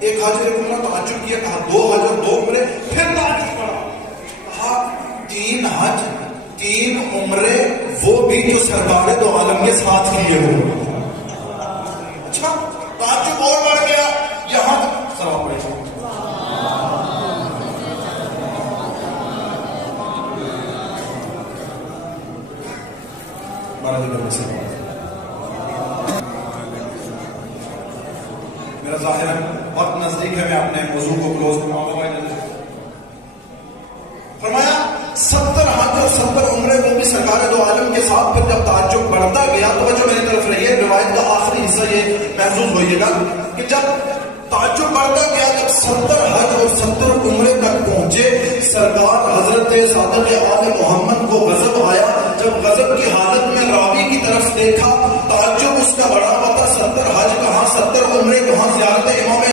ایک حج ایک عمرہ تعجب کیا، کہا 2 حج اور 2 عمرے، پھر تعجب پڑا، کہا 3 حج 3 عمرے، وہ بھی جو سرکار دو عالم کے ساتھ کیے ہو۔ اچھا تعجب اور بڑھ گیا، یہاں سلام پڑے میرا ظاہر وقت نزدیک ہے، میں اپنے موضوع کو کلوز کرواؤں گا۔ فرمایا 70 حج اور 70 عمرے، وہ بھی سرکار دو عالم کے ساتھ۔ پھر جب تعجب بڑھتا گیا، توجہ میری طرف رہی ہے، روایت کا آخری حصہ یہ محفوظ ہوئیے گا کہ جب تعجب بڑھتا گیا، جب 70 حج اور 70 عمرے تک پہنچے، سرکار حضرت صادق آل محمد کو غضب آیا۔ جب غضب کی حالت میں راوی کی طرف دیکھا، تعجب اس کا بڑا ہوا تھا، 70 حج کہاں، 70 عمرے کہاں، زیارت امام